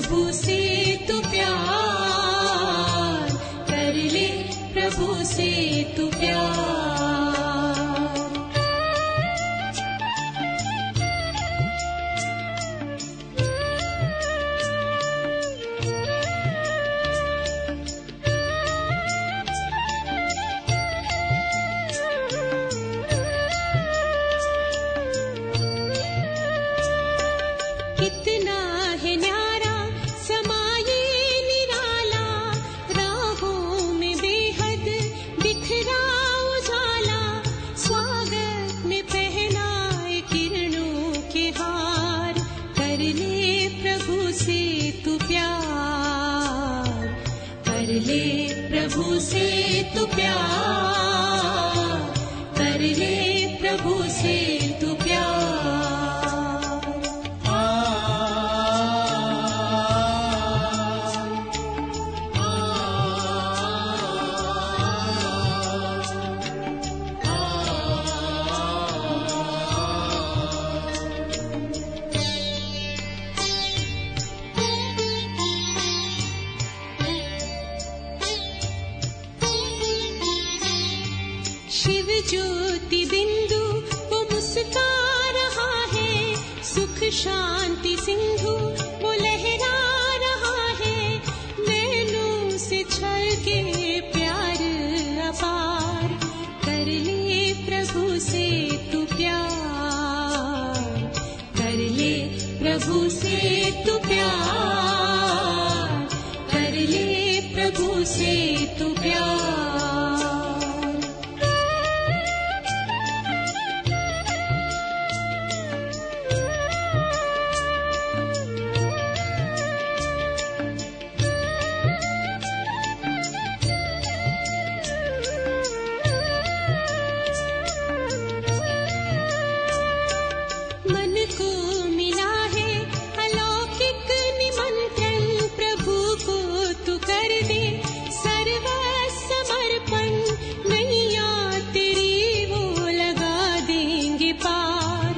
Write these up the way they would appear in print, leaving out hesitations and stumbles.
प्रभु से तू प्यार, कर ले प्रभु से तू प्यार। कितना है न्यारा समाये निराला, राहों में बेहद बिखरा उजाला, स्वागत में पहनाए किरणों के हार, कर ले प्रभु से तू प्यार, कर ले प्रभु से तू प्यार, कर ले प्रभु से तू प्यार। शिव ज्योति बिंदु वो मुस्का रहा है, सुख शांति सिंधु वो लहरा रहा है, नैनों से छलके प्यार अपार, कर ले प्रभु से तू प्यार, कर ले प्रभु से तू प्यार, कर ले प्रभु से तू प्यार। मन को मिला है अलौकिक निमंत्रण, प्रभु को तू कर दे सर्व समर्पण, नैया तेरी वो लगा देंगे पार,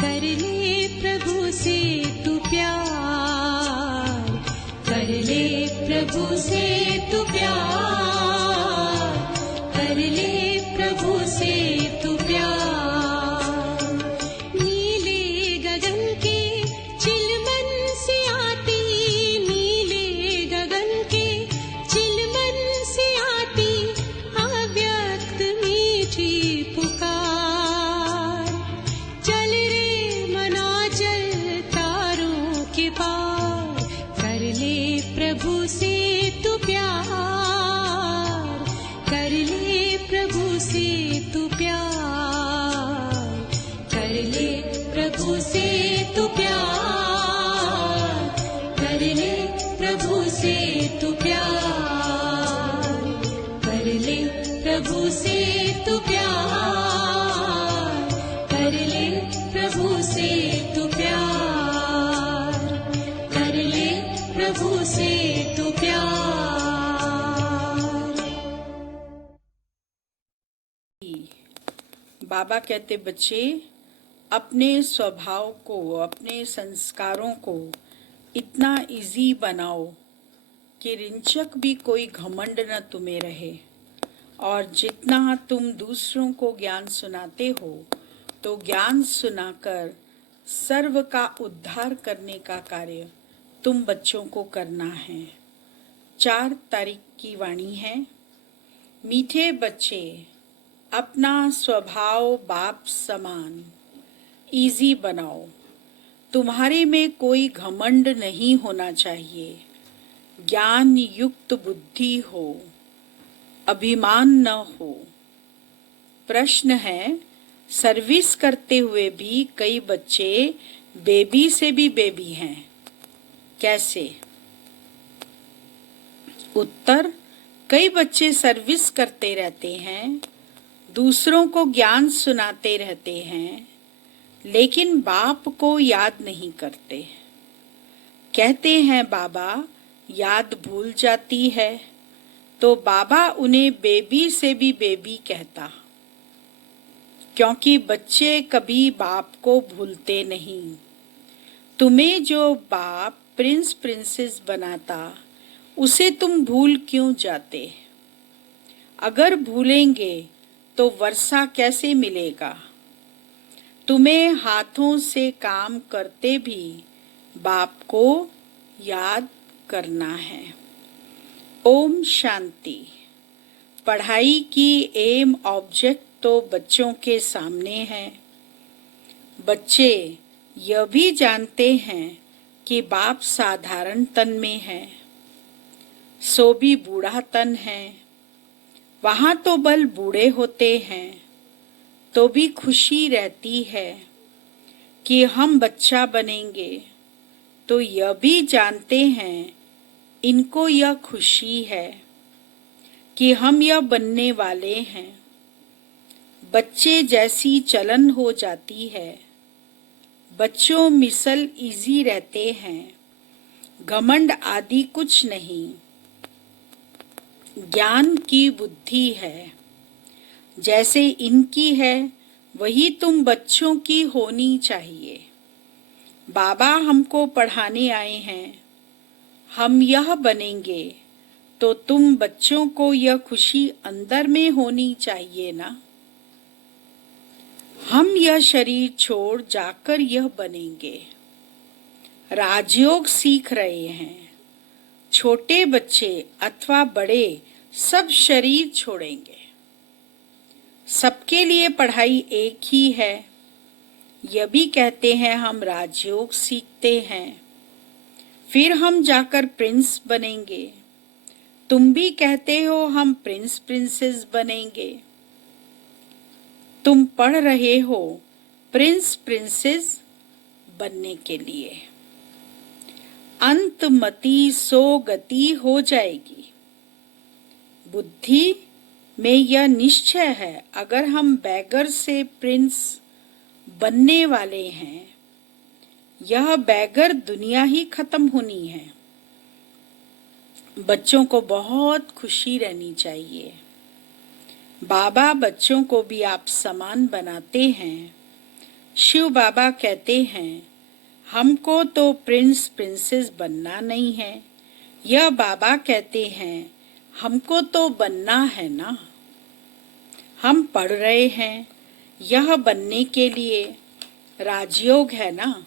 कर ले प्रभु से तू प्यार, कर ले प्रभु से तू प्यार, कर ले प्रभु से तू प्यार। प्रभु से तू प्यार, कर ले प्रभु से तू प्यार, कर ले प्रभु से तू प्यार, कर ले प्रभु से तू प्यार, कर ले प्रभु से तू प्यार, कर ले प्रभु से तू प्यार, कर ले प्रभु से तू प्यार। बाबा कहते बच्चे, अपने स्वभाव को, अपने संस्कारों को इतना इजी बनाओ कि रिंचक भी कोई घमंड न तुम्हें रहे, और जितना तुम दूसरों को ज्ञान सुनाते हो तो ज्ञान सुनाकर सर्व का उद्धार करने का कार्य तुम बच्चों को करना है। 4 तारीख की वाणी है। मीठे बच्चे, अपना स्वभाव बाप समान इजी बनाओ। तुम्हारे में कोई घमंड नहीं होना चाहिए। ज्ञान युक्त बुद्धि हो, अभिमान न हो। प्रश्न है, सर्विस करते हुए भी कई बच्चे बेबी से भी बेबी हैं, कैसे? उत्तर, कई बच्चे सर्विस करते रहते हैं, दूसरों को ज्ञान सुनाते रहते हैं, लेकिन बाप को याद नहीं करते। कहते हैं बाबा याद भूल जाती है, तो बाबा उन्हें बेबी से भी बेबी कहता, क्योंकि बच्चे कभी बाप को भूलते नहीं। तुम्हें जो बाप प्रिंस प्रिंसेस बनाता, उसे तुम भूल क्यों जाते? अगर भूलेंगे तो वर्षा कैसे मिलेगा? तुम्हें हाथों से काम करते भी बाप को याद करना है। ओम शांति। पढ़ाई की एम ऑब्जेक्ट तो बच्चों के सामने है। बच्चे यह भी जानते हैं कि बाप साधारण तन में है, सो भी बूढ़ा तन है। वहाँ तो बल बूढ़े होते हैं, तो भी खुशी रहती है कि हम बच्चा बनेंगे। तो यह भी जानते हैं, इनको यह खुशी है कि हम यह बनने वाले हैं। बच्चे जैसी चलन हो जाती है, बच्चों मिसल इजी रहते हैं, घमंड आदि कुछ नहीं। ज्ञान की बुद्धि है, जैसे इनकी है वही तुम बच्चों की होनी चाहिए। बाबा हमको पढ़ाने आए हैं, हम यह बनेंगे, तो तुम बच्चों को यह खुशी अंदर में होनी चाहिए ना। हम यह शरीर छोड़ जाकर यह बनेंगे। राजयोग सीख रहे हैं। छोटे बच्चे अथवा बड़े सब शरीर छोड़ेंगे। सबके लिए पढ़ाई एक ही है। यह भी कहते हैं हम राजयोग सीखते हैं, फिर हम जाकर प्रिंस बनेंगे। तुम भी कहते हो हम प्रिंस प्रिंसेस बनेंगे। तुम पढ़ रहे हो प्रिंस प्रिंसेस बनने के लिए। अंतमति सो गति हो जाएगी। बुद्धि में यह निश्चय है, अगर हम बैगर से प्रिंस बनने वाले हैं, यह बैगर दुनिया ही खत्म होनी है। बच्चों को बहुत खुशी रहनी चाहिए। बाबा बच्चों को भी आप समान बनाते हैं। शिव बाबा कहते हैं, हमको तो प्रिंस प्रिंसेस बनना नहीं है। यह बाबा कहते हैं, हमको तो बनना है ना। हम पढ़ रहे हैं यह बनने के लिए, राजयोग है ना।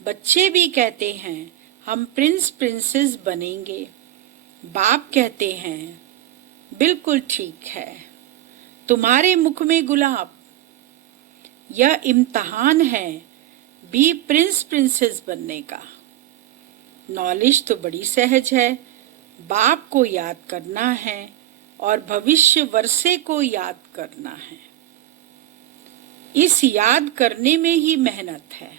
बच्चे भी कहते हैं हम प्रिंस प्रिंसेस बनेंगे। बाप कहते हैं बिल्कुल ठीक है, तुम्हारे मुख में गुलाब। यह इम्तहान है भी प्रिंस प्रिंसेस बनने का। नॉलेज तो बड़ी सहज है, बाप को याद करना है और भविष्य वर्षे को याद करना है। इस याद करने में ही मेहनत है।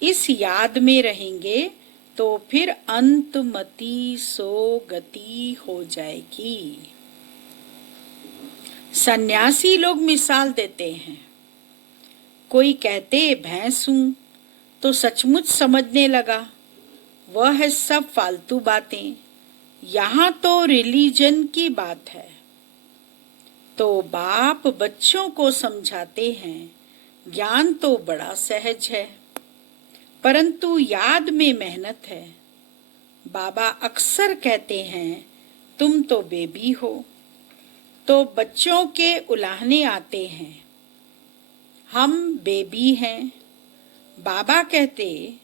इस याद में रहेंगे तो फिर अंतमति सो गति हो जाएगी। सन्यासी लोग मिसाल देते हैं। कोई कहते भैंस हूं तो सचमुच समझने लगा वह है सब फालतू बातें। यहाँ तो रिलीजन की बात है। तो बाप बच्चों को समझाते हैं, ज्ञान तो बड़ा सहज है, परंतु याद में मेहनत है। बाबा अक्सर कहते हैं तुम तो बेबी हो। तो बच्चों के उलाहने आते हैं, हम बेबी हैं। बाबा कहते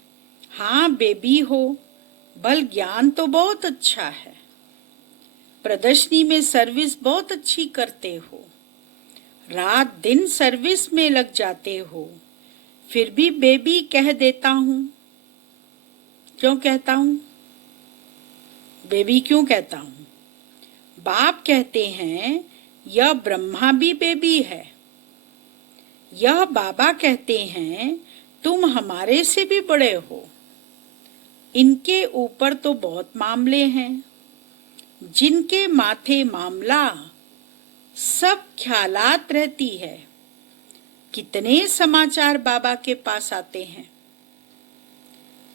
हाँ बेबी हो, बल ज्ञान तो बहुत अच्छा है। प्रदर्शनी में सर्विस बहुत अच्छी करते हो, रात दिन सर्विस में लग जाते हो, फिर भी बेबी कह देता हूँ। क्यों कहता हूँ? बेबी क्यों कहता हूँ? बाप कहते हैं यह ब्रह्मा भी बेबी है। यह बाबा कहते हैं तुम हमारे से भी बड़े हो। इनके ऊपर तो बहुत मामले हैं। जिनके माथे मामला सब ख्यालात रहती है। कितने समाचार बाबा के पास आते हैं।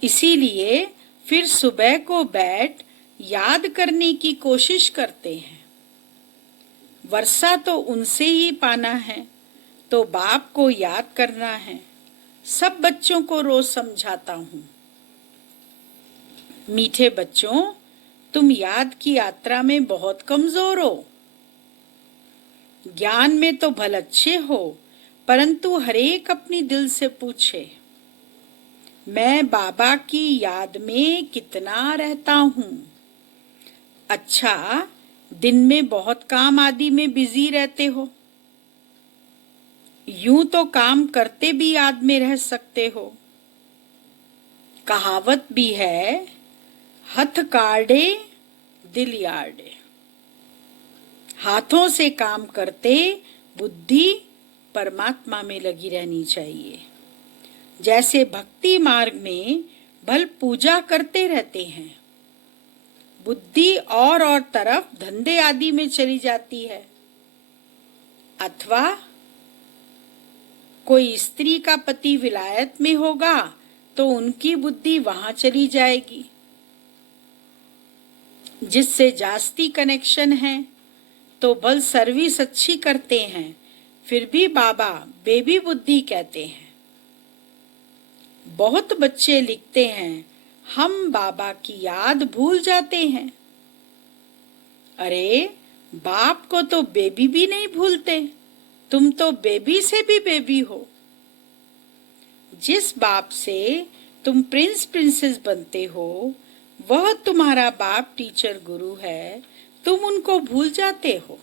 इसीलिए फिर सुबह को बैठ याद करने की कोशिश करते हैं। वर्षा तो उनसे ही पाना है, तो बाप को याद करना है। सब बच्चों को रोज समझाता हूँ। मीठे बच्चों, तुम याद की यात्रा में बहुत कमजोर हो। ज्ञान में तो भले अच्छे हो, परंतु हरेक अपनी दिल से पूछे, मैं बाबा की याद में कितना रहता हूँ। अच्छा, दिन में बहुत काम आदि में बिजी रहते हो। यूं तो काम करते भी याद में रह सकते हो। कहावत भी है, हथ काढ़े दिल यार्डे। हाथों से काम करते बुद्धि परमात्मा में लगी रहनी चाहिए। जैसे भक्ति मार्ग में भल पूजा करते रहते हैं, बुद्धि और तरफ धंधे आदि में चली जाती है। अथवा कोई स्त्री का पति विलायत में होगा तो उनकी बुद्धि वहां चली जाएगी। जिससे जास्ती कनेक्शन है तो भल सर्विस अच्छी करते हैं, फिर भी बाबा बेबी बुद्धि कहते हैं। बहुत बच्चे लिखते हैं, हम बाबा की याद भूल जाते हैं। अरे, बाप को तो बेबी भी नहीं भूलते। तुम तो बेबी से भी बेबी हो। जिस बाप से तुम प्रिंस प्रिंसेस बनते हो, वह तुम्हारा बाप टीचर गुरु है। तुम उनको भूल जाते हो।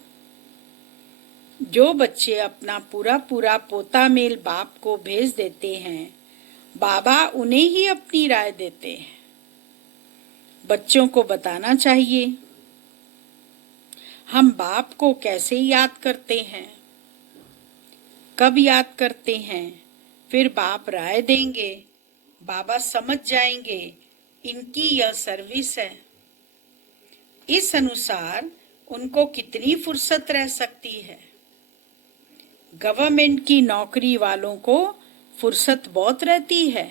जो बच्चे अपना पूरा पूरा पोता मेल बाप को भेज देते हैं, बाबा उन्हें ही अपनी राय देते हैं। बच्चों को बताना चाहिए, हम बाप को कैसे याद करते हैं, कब याद करते हैं। फिर बाप राय देंगे, बाबा समझ जाएंगे इनकी यह सर्विस है। इस अनुसार उनको कितनी फुर्सत रह सकती है। गवर्नमेंट की नौकरी वालों को फुर्सत बहुत रहती है।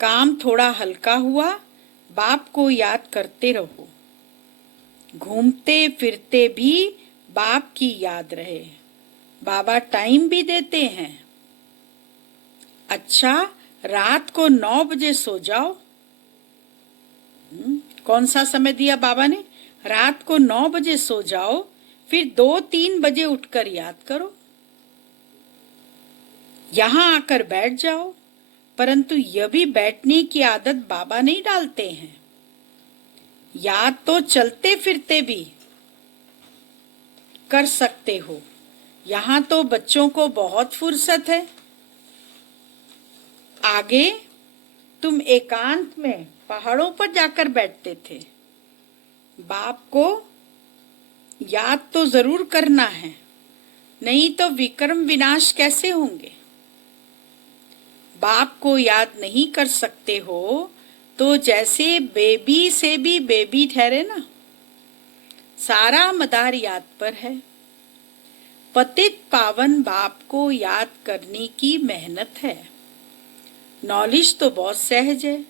काम थोड़ा हल्का हुआ, बाप को याद करते रहो। घूमते फिरते भी बाप की याद रहे। बाबा टाइम भी देते हैं। अच्छा, रात को 9 बजे सो जाओ। कौन सा समय दिया बाबा ने? रात को 9 बजे सो जाओ, फिर 2-3 बजे उठकर याद करो। यहाँ आकर बैठ जाओ, परंतु यह भी बैठने की आदत बाबा नहीं डालते हैं। याद तो चलते फिरते भी कर सकते हो। यहाँ तो बच्चों को बहुत फुर्सत है। आगे तुम एकांत में पहाड़ों पर जाकर बैठते थे। बाप को याद तो जरूर करना है, नहीं तो विक्रम विनाश कैसे होंगे। बाप को याद नहीं कर सकते हो तो जैसे बेबी से भी बेबी ठहरे ना। सारा मदार याद पर है। पतित पावन बाप को याद करने की मेहनत है। नॉलेज तो बहुत सहज है।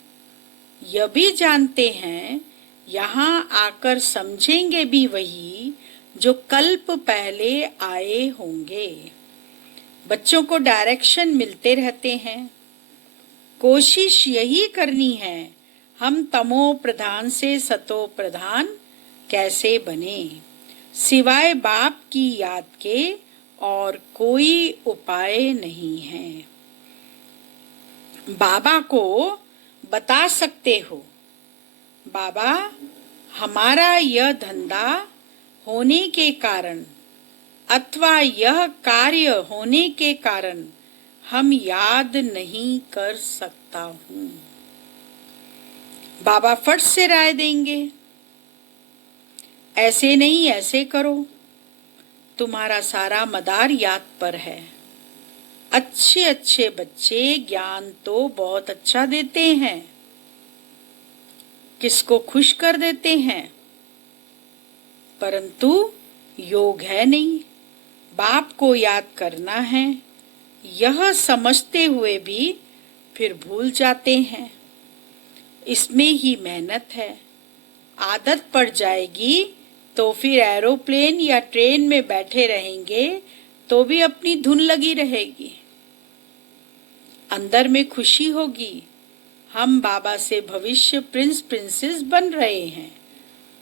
यह भी जानते हैं, यहाँ आकर समझेंगे भी वही जो कल्प पहले आए होंगे। बच्चों को डायरेक्शन मिलते रहते हैं। कोशिश यही करनी है, हम तमो प्रधान से सतो प्रधान कैसे बने। सिवाय बाप की याद के और कोई उपाय नहीं है। बाबा को बता सकते हो, बाबा हमारा यह धंधा होने के कारण अथवा यह कार्य होने के कारण हम याद नहीं कर सकता हूँ। बाबा फट से राय देंगे, ऐसे नहीं ऐसे करो। तुम्हारा सारा मदार याद पर है। अच्छे अच्छे बच्चे ज्ञान तो बहुत अच्छा देते हैं, किसको खुश कर देते हैं, परंतु योग है नहीं। बाप को याद करना है, यह समझते हुए भी फिर भूल जाते हैं। इसमें ही मेहनत है। आदत पड़ जाएगी तो फिर एरोप्लेन या ट्रेन में बैठे रहेंगे तो भी अपनी धुन लगी रहेगी। अंदर में खुशी होगी, हम बाबा से भविष्य प्रिंस प्रिंसेस बन रहे हैं।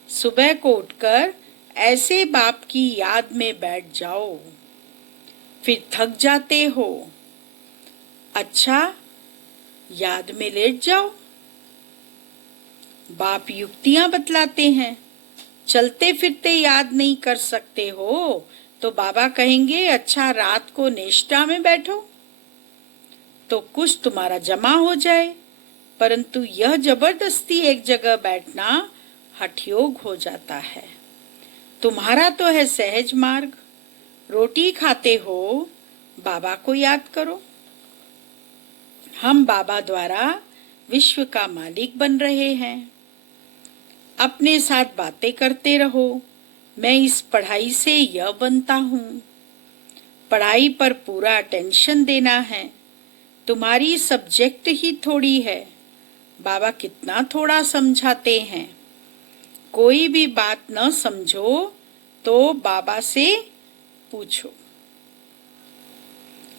सुबह को उठकर ऐसे बाप की याद में बैठ जाओ। फिर थक जाते हो, अच्छा याद में लेट जाओ। बाप युक्तियां बतलाते हैं। चलते फिरते याद नहीं कर सकते हो तो बाबा कहेंगे अच्छा रात को नेष्टा में बैठो तो कुछ तुम्हारा जमा हो जाए। परंतु यह जबरदस्ती एक जगह बैठना हठयोग हो जाता है। तुम्हारा तो है सहज मार्ग। रोटी खाते हो, बाबा को याद करो। हम बाबा द्वारा विश्व का मालिक बन रहे हैं। अपने साथ बातें करते रहो, मैं इस पढ़ाई से यह बनता हूँ। पढ़ाई पर पूरा अटेंशन देना है। तुम्हारी सब्जेक्ट ही थोड़ी है। बाबा कितना थोड़ा समझाते हैं। कोई भी बात न समझो तो बाबा से पूछो।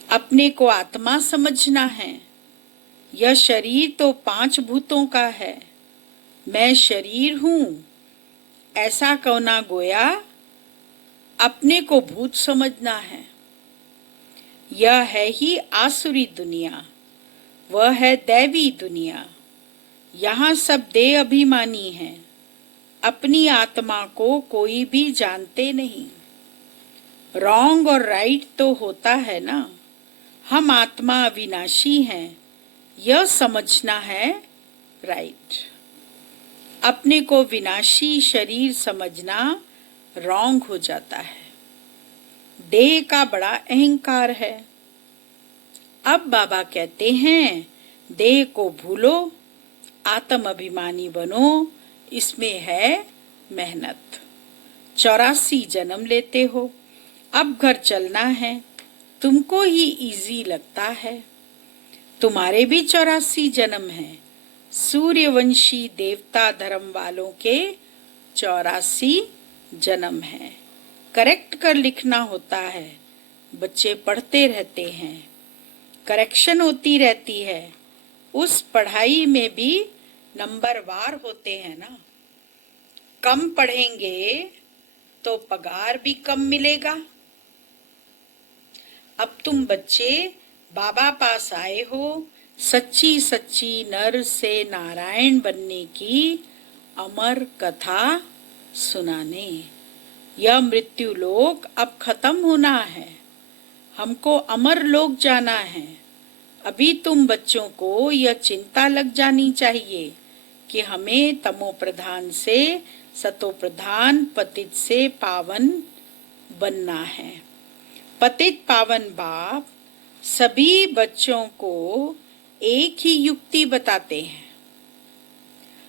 अपने को आत्मा समझना है। यह शरीर तो 5 भूतों का है। मैं शरीर हूँ ऐसा कहना गोया अपने को भूत समझना है। यह है ही आसुरी दुनिया, वह है दैवी दुनिया। यहाँ सब देह अभिमानी हैं। अपनी आत्मा को कोई भी जानते नहीं। रॉन्ग और राइट तो होता है ना। हम आत्मा अविनाशी हैं, यह समझना है राइट। अपने को विनाशी शरीर समझना रॉन्ग हो जाता है। देह का बड़ा अहंकार है। अब बाबा कहते हैं देह को भूलो, आत्म अभिमानी बनो, इसमें है मेहनत। 84 जन्म लेते हो, अब घर चलना है। तुमको ही इजी लगता है। तुम्हारे भी 84 जन्म हैं। सूर्यवंशी देवता धर्म वालों के 84 जन्म हैं। करेक्ट कर लिखना होता है। बच्चे पढ़ते रहते हैं, करेक्शन होती रहती है। उस पढ़ाई में भी नंबर वार होते हैं ना। कम पढ़ेंगे तो पगार भी कम मिलेगा। अब तुम बच्चे बाबा पास आए हो सच्ची सच्ची नर से नारायण बनने की अमर कथा सुनाने। यह मृत्यु लोक अब खत्म होना है। हमको अमर लोक जाना है। अभी तुम बच्चों को यह चिंता लग जानी चाहिए कि हमें तमो प्रधान से सतो प्रधान, पतित से पावन बनना है। पतित पावन बाप सभी बच्चों को एक ही युक्ति बताते हैं।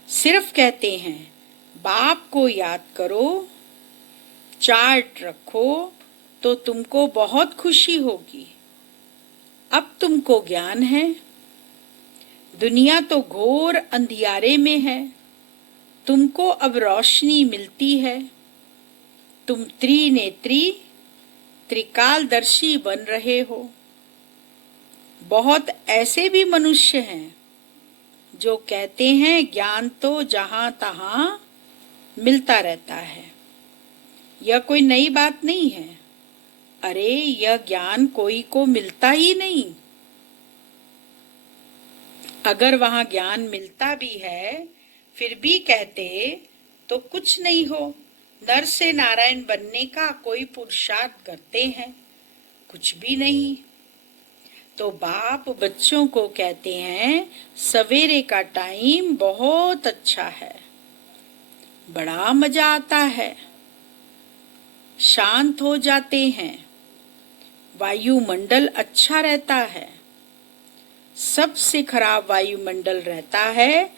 सिर्फ कहते हैं बाप को याद करो, चार्ट रखो तो तुमको बहुत खुशी होगी। अब तुमको ज्ञान है। दुनिया तो घोर अंधियारे में है, तुमको अब रोशनी मिलती है। तुम त्रिनेत्री त्रिकालदर्शी बन रहे हो। बहुत ऐसे भी मनुष्य हैं जो कहते हैं ज्ञान तो जहां तहां मिलता रहता है। यह कोई नई बात नहीं है। अरे यह ज्ञान कोई को मिलता ही नहीं। अगर वहां ज्ञान मिलता भी है फिर भी कहते तो कुछ नहीं हो। नर से नारायण बनने का कोई पुरुषार्थ करते हैं, कुछ भी नहीं। तो बाप बच्चों को कहते हैं सवेरे का टाइम बहुत अच्छा है, बड़ा मजा आता है। शांत हो जाते हैं, वायुमंडल अच्छा रहता है। सबसे खराब वायुमंडल रहता है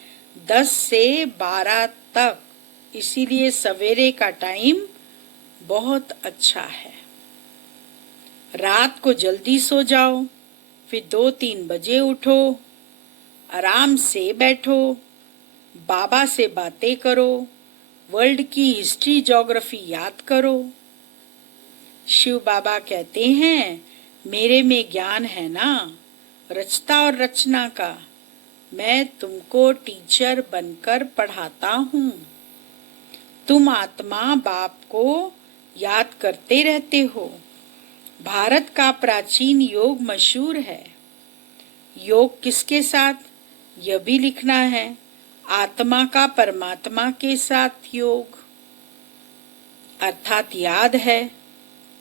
10 से 12 तक। इसीलिए सवेरे का टाइम बहुत अच्छा है। रात को जल्दी सो जाओ, फिर 2-3 बजे उठो, आराम से बैठो, बाबा से बातें करो, वर्ल्ड की हिस्ट्री ज्योग्राफी याद करो। शिव बाबा कहते हैं मेरे में ज्ञान है ना, रचता और रचना का। मैं तुमको टीचर बनकर पढ़ाता हूँ। तुम आत्मा बाप को याद करते रहते हो। भारत का प्राचीन योग मशहूर है। योग किसके साथ, यह भी लिखना है। आत्मा का परमात्मा के साथ योग, अर्थात याद है।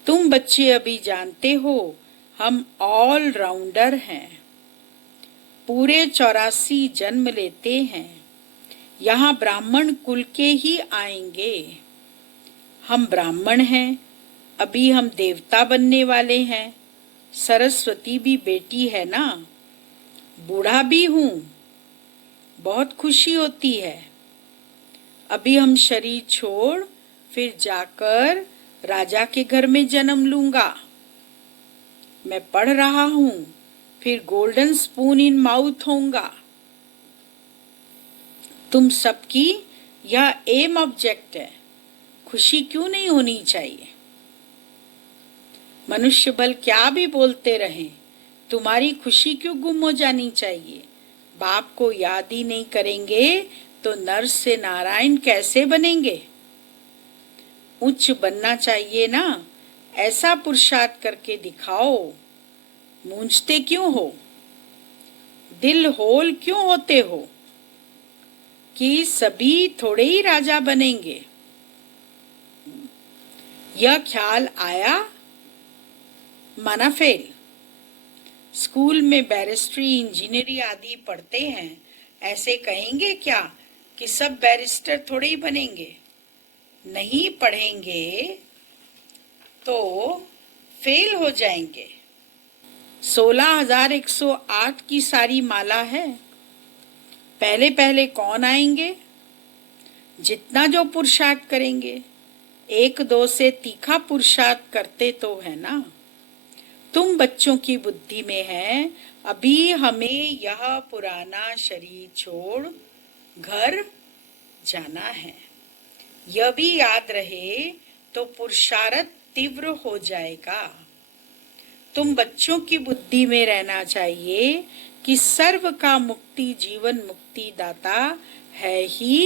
तुम बच्चे अभी जानते हो हम ऑल राउंडर हैं। पूरे 84 जन्म लेते हैं। यहाँ ब्राह्मण कुल के ही आएंगे। हम ब्राह्मण हैं, अभी हम देवता बनने वाले हैं। सरस्वती भी बेटी है ना। बूढ़ा भी हूँ, बहुत खुशी होती है। अभी हम शरीर छोड़ फिर जाकर राजा के घर में जन्म लूंगा। मैं पढ़ रहा हूँ, फिर गोल्डन स्पून इन माउथ होऊंगा। तुम सबकी यह एम ऑब्जेक्ट है। खुशी क्यों नहीं होनी चाहिए? मनुष्य बल क्या भी बोलते रहें, तुम्हारी खुशी क्यों गुम हो जानी चाहिए? बाप को याद ही नहीं करेंगे तो नर से नारायण कैसे बनेंगे? उच्च बनना चाहिए ना, ऐसा पुरुषार्थ करके दिखाओ। मूंझते क्यों हो? दिल होल क्यों होते हो कि सभी थोड़े ही राजा बनेंगे? यह ख्याल आया, माना फेल। स्कूल में बैरिस्ट्री, इंजीनियरिंग आदि पढ़ते हैं, ऐसे कहेंगे क्या कि सब बैरिस्टर थोड़े ही बनेंगे? नहीं पढ़ेंगे तो फेल हो जाएंगे। 16,108 की सारी माला है। पहले पहले कौन आएंगे? जितना जो पुरुषार्थ करेंगे। 1-2 से तीखा पुरुषार्थ करते तो है ना। तुम बच्चों की बुद्धि में है, अभी हमें यह पुराना शरीर छोड़ घर जाना है। यह भी याद रहे तो पुरुषार्थ तीव्र हो जाएगा। तुम बच्चों की बुद्धि में रहना चाहिए कि सर्व का मुक्ति जीवन मुक्ति दाता है ही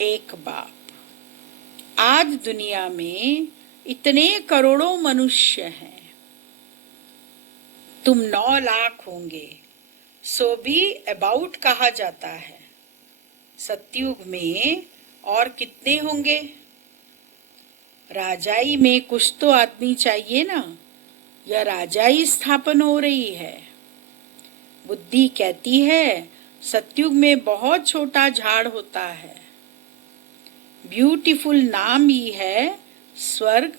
एक बाप। आज दुनिया में इतने करोड़ों मनुष्य हैं, तुम 9 लाख होंगे, सो भी अबाउट कहा जाता है। सतयुग में और कितने होंगे? राजाई में कुछ तो आदमी चाहिए ना। यह राजाई स्थापन हो रही है। बुद्धि कहती है सतयुग में बहुत छोटा झाड़ होता है। ब्यूटीफुल नाम ही है स्वर्ग,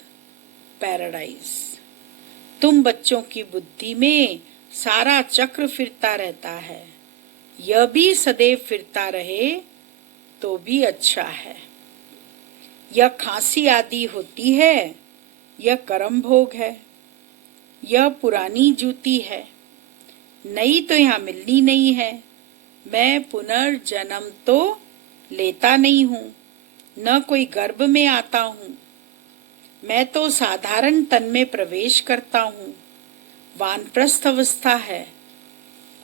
पैराडाइज। तुम बच्चों की बुद्धि में सारा चक्र फिरता रहता है। यह भी सदैव फिरता रहे तो भी अच्छा है। यह खांसी आदि होती है, यह कर्म भोग है। यह पुरानी जूती है, नई तो यहाँ मिलनी नहीं है। मैं पुनर्जन्म तो लेता नहीं हूँ, न कोई गर्भ में आता हूँ। मैं तो साधारण तन में प्रवेश करता हूँ। वानप्रस्थ अवस्था है।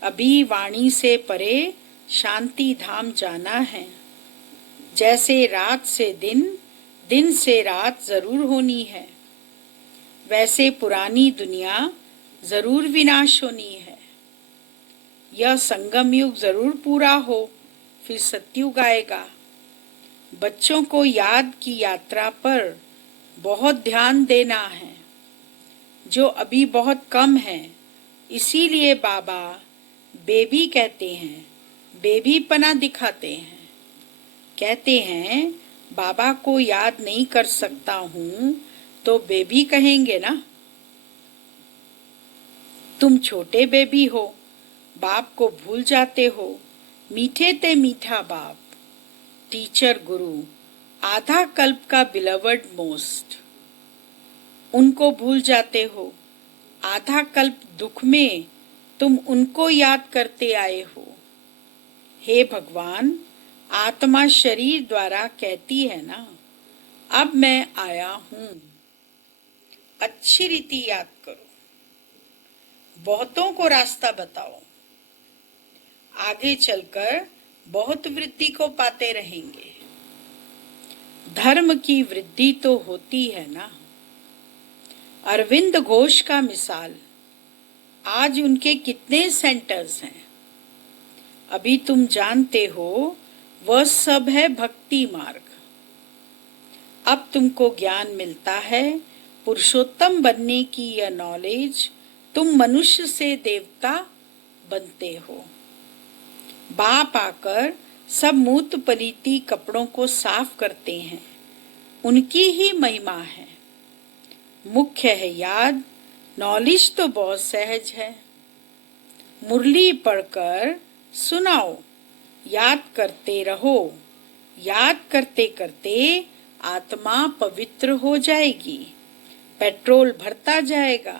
अभी वाणी से परे शांति धाम जाना है। जैसे रात से दिन, दिन से रात जरूर होनी है, वैसे पुरानी दुनिया जरूर विनाश होनी है। यह संगम युग जरूर पूरा हो, फिर सतयुग आएगा। बच्चों को याद की यात्रा पर बहुत ध्यान देना है, जो अभी बहुत कम है। इसीलिए बाबा बेबी कहते हैं, बेबी पना दिखाते हैं। कहते हैं बाबा को याद नहीं कर सकता हूँ तो बेबी कहेंगे ना। तुम छोटे बेबी हो, बाप को भूल जाते हो। मीठे ते मीठा बाप, टीचर गुरु, आधा कल्प का बिलवर्ड मोस्ट, उनको भूल जाते हो। आधा कल्प दुख में तुम उनको याद करते आए हो। हे भगवान, आत्मा शरीर द्वारा कहती है ना, अब मैं आया हूँ। अच्छी रीति याद करो, बहुतों को रास्ता बताओ। आगे चलकर बहुत वृद्धि को पाते रहेंगे। धर्म की वृद्धि तो होती है ना। अरविंद घोष का मिसाल, आज उनके कितने सेंटर्स हैं। अभी तुम जानते हो वह सब है भक्ति मार्ग। अब तुमको ज्ञान मिलता है, पुरुषोत्तम बनने की यह नॉलेज, तुम मनुष्य से देवता बनते हो। बाप आकर सब मूत पलीती कपड़ों को साफ करते हैं, उनकी ही महिमा है। मुख्य है याद, नॉलेज तो बहुत सहज है। मुरली पढ़कर सुनाओ, याद करते रहो। याद करते करते आत्मा पवित्र हो जाएगी, पेट्रोल भरता जाएगा,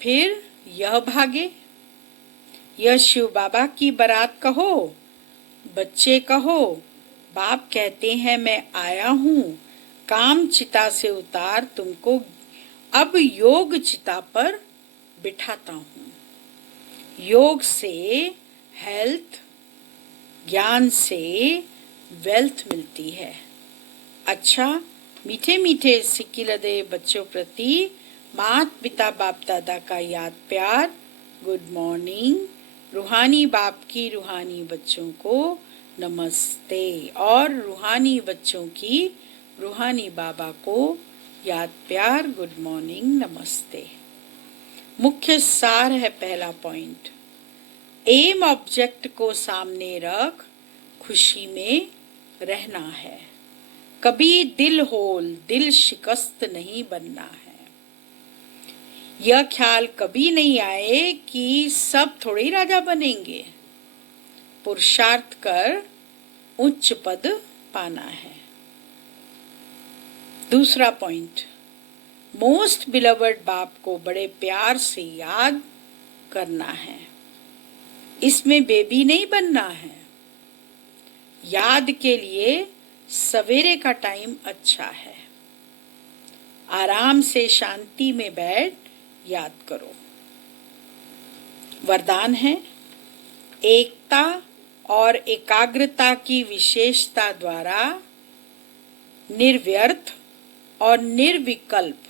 फिर यह भागे। यह शिव बाबा की बारात कहो, बच्चे कहो, बाप कहते हैं मैं आया हूँ, काम चिता से उतार तुमको अब योग चिता पर बिठाता हूँ। योग से हेल्थ, ज्ञान से वेल्थ मिलती है। अच्छा, मीठे मीठे सिक्किलदे बच्चों प्रति माता पिता बाप दादा का याद प्यार, गुड मॉर्निंग। रूहानी बाप की रूहानी बच्चों को नमस्ते और रूहानी बच्चों की रूहानी बाबा को याद प्यार, गुड मॉर्निंग, नमस्ते। मुख्य सार है पहला पॉइंट, एम ऑब्जेक्ट को सामने रख खुशी में रहना है। कभी दिल होल, दिल शिकस्त नहीं बनना है। यह ख्याल कभी नहीं आए कि सब थोड़े ही राजा बनेंगे। पुरुषार्थ कर उच्च पद पाना है। दूसरा पॉइंट, मोस्ट बिलवर्ड बाप को बड़े प्यार से याद करना है। इसमें बेबी नहीं बनना है। याद के लिए सवेरे का टाइम अच्छा है। आराम से शांति में बैठ याद करो। वरदान है, एकता और एकाग्रता की विशेषता द्वारा निर्व्यर्थ और निर्विकल्प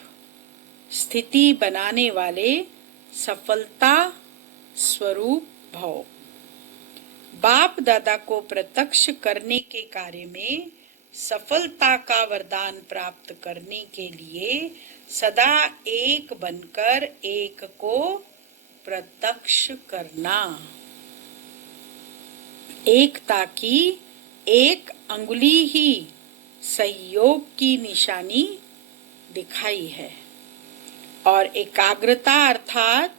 स्थिति बनाने वाले सफलता स्वरूप भव। बाप दादा को प्रत्यक्ष करने के कार्य में सफलता का वरदान प्राप्त करने के लिए सदा एक बनकर एक को प्रत्यक्ष करना। एकता की एक अंगुली ही सहयोग की निशानी दिखाई है और एकाग्रता अर्थात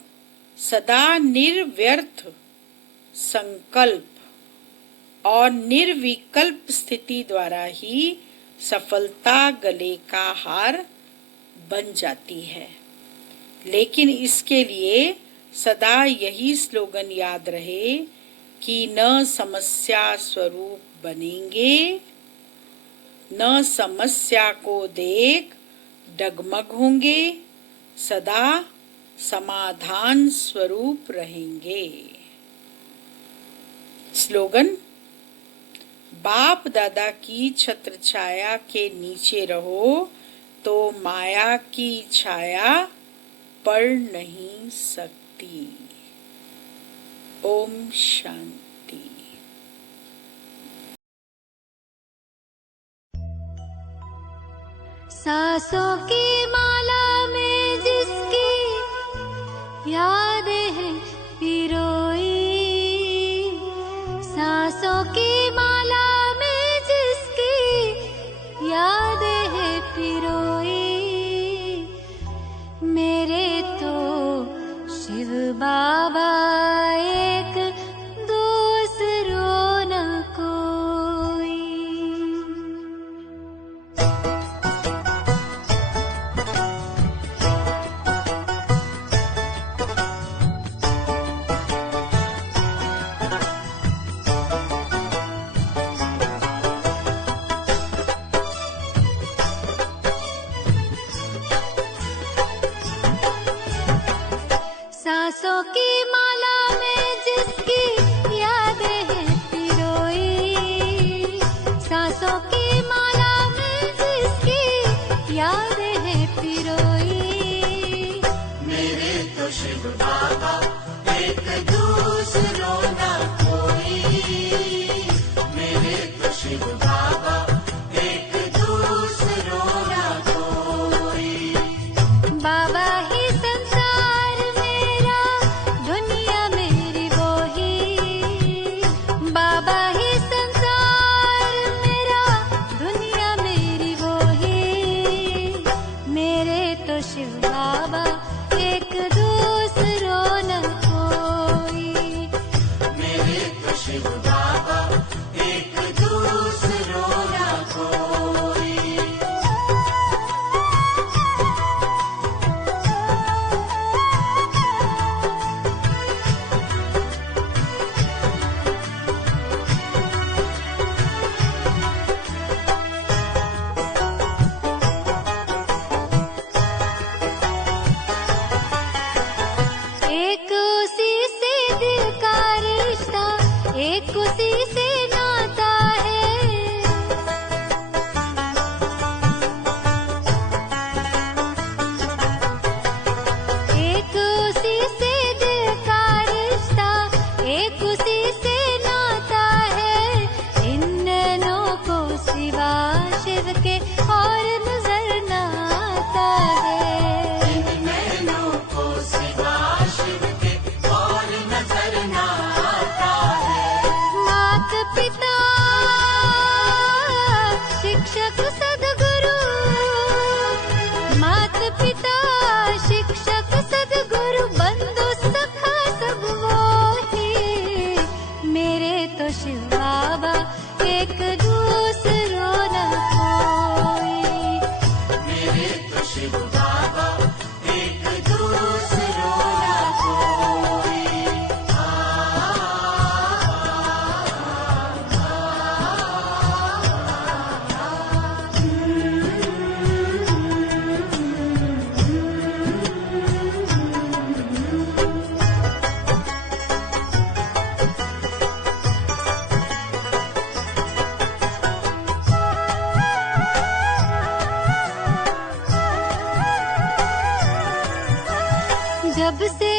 सदा निर्व्यर्थ संकल्प और निर्विकल्प स्थिति द्वारा ही सफलता गले का हार बन जाती है। लेकिन इसके लिए सदा यही स्लोगन याद रहे कि न समस्या स्वरूप बनेंगे, न समस्या को देख डगमग होंगे, सदा समाधान स्वरूप रहेंगे। स्लोगन, बाप दादा की छत्र छाया के नीचे रहो तो माया की छाया पड़ नहीं सकती। ओम शांति। सांसों की माला में जिसकी याद है पिरोई, सांसों की माला में जिसकी याद है पिरोई, मेरे तो शिव बाबा एक दूसरो न कोई। सांसों की माला में जिसकी यादें हैं पिरोई। मेरे तो शिव बाबा एक दूसरो ना कोई। मेरे तो शिव बाबा एक दूसरो ना कोई। बाबा ही संसार मेरा, दुनिया मेरी वो ही। बाबा ही संसार मेरा, दुनिया मेरी वो ही। मेरे तो शिव बाबा एक दूसरो न कोई। मेरे तो शिव बाबा एक दूसरो ना कोई। एक उसी से दिल का रिश्ता, एक उसी से नाता है। एक उसी से दिल का रिश्ता, एक उसी से नाता है। इन नैनों को सिवा शिव के और नजर न आता है। इन नैनों को सिवा शिव के और नजर ना आता है। मात पिता शिक्षक सदगुरु, मात पिता शिक्षक सदगुरु, बंधु सखा सब वो ही। मेरे तो शिव बाबा एक दूसरो न कोई। मेरे तो शिव बाबा एक दूसरो ना कोई। जब से